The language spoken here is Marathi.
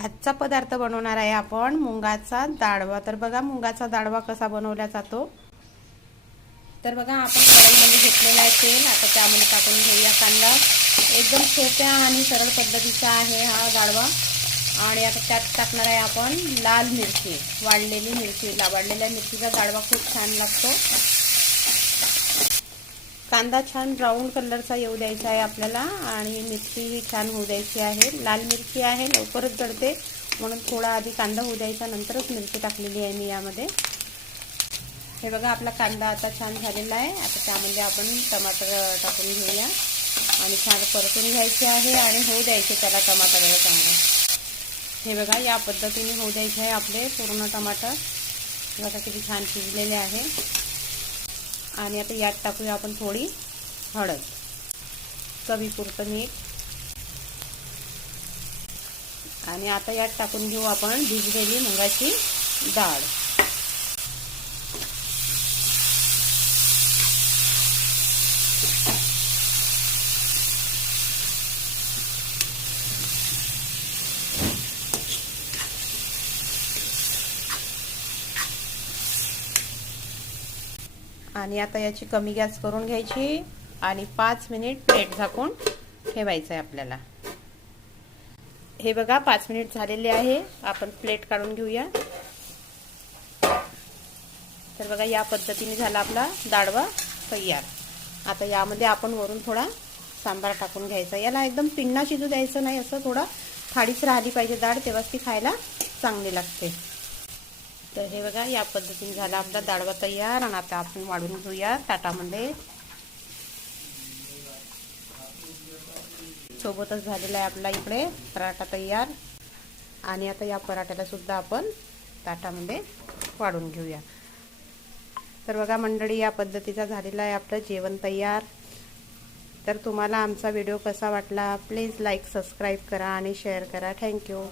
आजचा पदार्थ बनवणार आहे आपण मुंगाचा दाळवा। तर बघा मुंगाचा दाळवा कसा बनवला जातो। तर बघा आपण कढईमध्ये घेतलेला आहे तेल, आता त्यामध्ये टाकून घेऊया कांदा। एकदम सोप्या आणि सरळ पद्धतीचा आहे हा दाळवा। आणि आता त्यात टाकणार आहे आपण लाल मिरची, वाळलेली मिरची। वाळलेल्या मिरचीचा दाळवा खूप छान लागतो। कांदा छान ब्राऊन कलरचा येऊ द्यायचा आहे आपल्याला आणि मिरची छान होऊ द्यायची आहे। लाल मिरची आहे, लवकरच जळते, म्हणून थोडा आधी कांदा होऊ द्यायचा, नंतरच मिरची टाकलेली आहे मी यामध्ये। हे बघा आपला कांदा आता छान झालेला आहे। आता त्यामध्ये आपण टमाटर टाकून घेऊया आणि छान परतून घ्यायचे आहे आणि होऊ द्यायचे त्याला टमाटरला चांगलं। हे बघा या पद्धतीने होऊ द्यायचे आहे आपले पूर्ण टमाटर। बघा किती छान शिजलेले आहे। आणि आता यात टाकूया आपण थोडी हळद, चवीपुरतं मीठ, आणि आता यात टाकून घेऊ आपण भिजलेली मुगाची डाळ। आणि आता याची कमी गॅस करून घ्यायची आणि 5 मिनिट प्लेट झाकून ठेवायचं आहे आपल्याला। हे बघा 5 मिनिट झालेले आहे, आपण प्लेट काढून घेऊया। तर बघा या पद्धतीने झाला आपला दाळवा तयार। आता यामध्ये आपण वरून थोडा सांबार टाकून घ्यायचा। याला एकदम पिन्ना शिजू द्यायचं नाही, असं थोडा थाळीच राहिली पाहिजे डाळ, तेव्हाच ती खायला चांगली लागते। तर हे बघा या पद्धतीने झाला आपला दाळवा तयार। आणि आता आपण वाढून घेऊया ताटामध्ये। सोबतच झालेला आहे आपला इकडे पराठा तयार। आणि आता या पराठ्याला सुद्धा आपण ताटामध्ये वाढून घेऊया। तर बघा मंडळी या पद्धतीचा झालेला आहे आपलं जेवण तयार। तर तुम्हाला आमचा व्हिडिओ कसा वाटला प्लीज लाईक सबस्क्राईब करा आणि शेअर करा। थँक्यू।